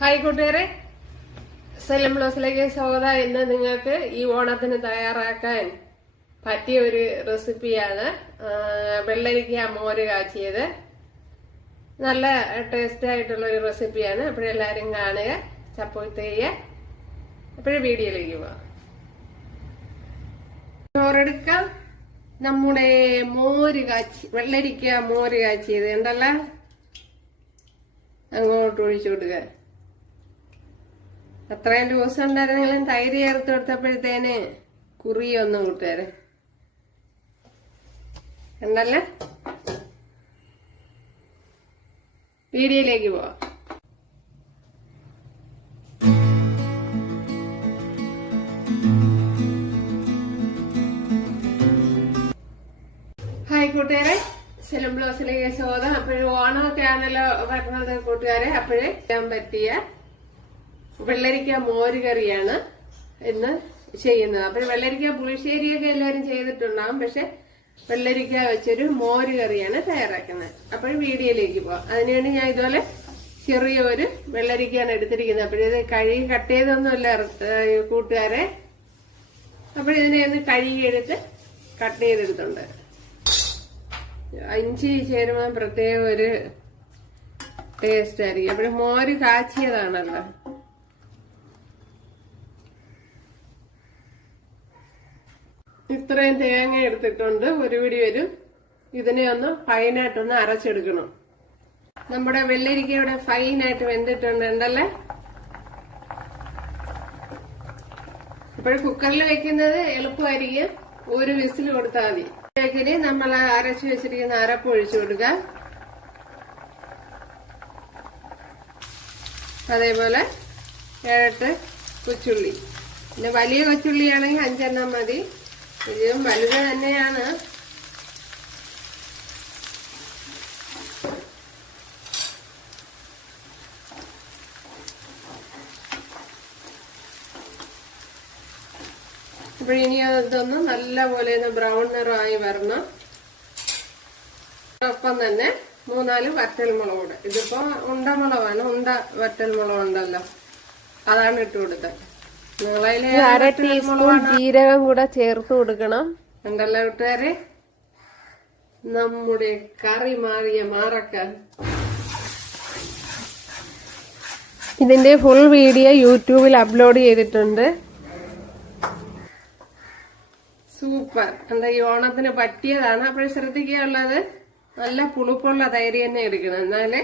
Hi കൂട്ടുകാരെ. സെല്ലം ബ്ലോസിലേക്ക് സ്വാഗതം. ഇന്ന് നിങ്ങൾക്ക് ഈ ഓണത്തിന് തയ്യാറാക്കാൻ പറ്റിയ ഒരു റെസിപ്പിയാണ് വെള്ളരിക്ക മോര് കാച്ചിയത്. നല്ല ടേസ്റ്റ് ആയിട്ടുള്ള ഒരു റെസിപ്പിയാണ്. അപ്പോഴെല്ലാവരും കാണുക സപ്പോർട്ട് ചെയ്യുക. അപ്പോഴും വീഡിയോയിലേക്ക് പോവാം. ചോറെടുക്കാം. നമ്മുടെ മോര് കാച്ചി വെള്ളരിക്ക മോര് കാച്ചിയത് ഉണ്ടല്ലോ അങ്ങോട്ട് ഒഴിച്ചു കൊടുക്കുക. അത്രയും ദിവസം ഉണ്ടായിരുന്നെങ്കിലും തൈര് ചേർത്ത് കൊടുത്തപ്പോഴത്തേന് കുറിയൊന്നും കൂട്ടുകാരെ. ഉണ്ടല്ലേ വീഡിയോയിലേക്ക് പോവാം. ഹായ് കൂട്ടുകാരെ. സെലം ബ്ലോസിലേക്ക് സ്വാഗതം. അപ്പോഴും ഓണമൊക്കെ ആണല്ലോ വരുന്നത് കൂട്ടുകാരെ. അപ്പോഴേ ചെയ്യാൻ പറ്റിയ വെള്ളരിക്ക മോര് കറിയാണ് ഇന്ന് ചെയ്യുന്നത്. അപ്പൊ വെള്ളരിക്ക പുളിശ്ശേരിയൊക്കെ എല്ലാവരും ചെയ്തിട്ടുണ്ടാവും. പക്ഷെ വെള്ളരിക്ക വെച്ചൊരു മോര് കറിയാണ് തയ്യാറാക്കുന്നത് അപ്പോൾ വീഡിയോയിലേക്ക് പോവാം. അതിനുവേണ്ടി ഞാൻ ഇതുപോലെ ചെറിയ ഒരു വെള്ളരിക്കാണ് എടുത്തിരിക്കുന്നത്. അപ്പോഴിത് കഴുകി കട്ട് ചെയ്തൊന്നുമല്ല കൂട്ടുകാരെ. അപ്പോൾ ഇതിനെ ഒന്ന് കഴുകിയെടുത്ത് കട്ട് ചെയ്തെടുത്തുണ്ട് അഞ്ചി ചേരുമ്പോൾ പ്രത്യേക ഒരു ടേസ്റ്റ് ആയിരിക്കും. അപ്പോൾ മോര് കാച്ചിയതാണല്ലോ. ഇത്രയും തേങ്ങ എടുത്തിട്ടുണ്ട്. ഒരു പിടി വരും. ഇതിനെ ഒന്ന് ഫൈനായിട്ടൊന്ന് അരച്ചെടുക്കണം. നമ്മുടെ വെള്ളരിക്ക ഇവിടെ ഫൈനായിട്ട് വെന്തിട്ടുണ്ട് ഉണ്ടല്ലേ ഇപ്പോൾ കുക്കറിൽ വെക്കുന്നത് എളുപ്പമായിരിക്കും. ഒരു വിസിൽ കൊടുത്താൽ മതി. ഇതിന് നമ്മൾ അരച്ചു വെച്ചിരിക്കുന്ന അരപ്പ് ഒഴിച്ചു കൊടുക്കുക അതേപോലെ ഏഴെട്ട് കൊച്ചുള്ളി. പിന്നെ വലിയ കൊച്ചുള്ളിയാണെങ്കിൽ അഞ്ചെണ്ണം മതി. ഇതിലും വലുത് തന്നെയാണ്. ഇനി അതൊന്ന് നല്ലപോലെ ഒന്ന് ബ്രൗൺ നിറമായി വരണം. ഒപ്പം തന്നെ മൂന്നാൽ വറ്റൽ മുളക് കൂടെ. ഇതിപ്പോ ഉണ്ട ഉണ്ടമുളകാണ് ഉണ്ട വറ്റൽ മുളക് ഉണ്ടല്ലോ അതാണ് ഇട്ട് കൊടുത്തത്. അര ടീസ്പൂൺ ജീരകം കൂടെ ചേർത്ത് കൊടുക്കണം. ഉണ്ടല്ലോ കൂട്ടുകാരെ. നമ്മുടെ കറി മാറിയ മാറക്ക. ഇതിന്റെ ഫുൾ വീഡിയോ യൂട്യൂബിൽ അപ്ലോഡ് ചെയ്തിട്ടുണ്ട്. സൂപ്പർ. എന്താ ഈ ഓണത്തിന് പറ്റിയതാണ്. അപ്പോൾ ശ്രദ്ധിക്കാനുള്ളത് നല്ല പുളിപ്പുള്ള തൈര് തന്നെ എടുക്കണം. എന്നാലേ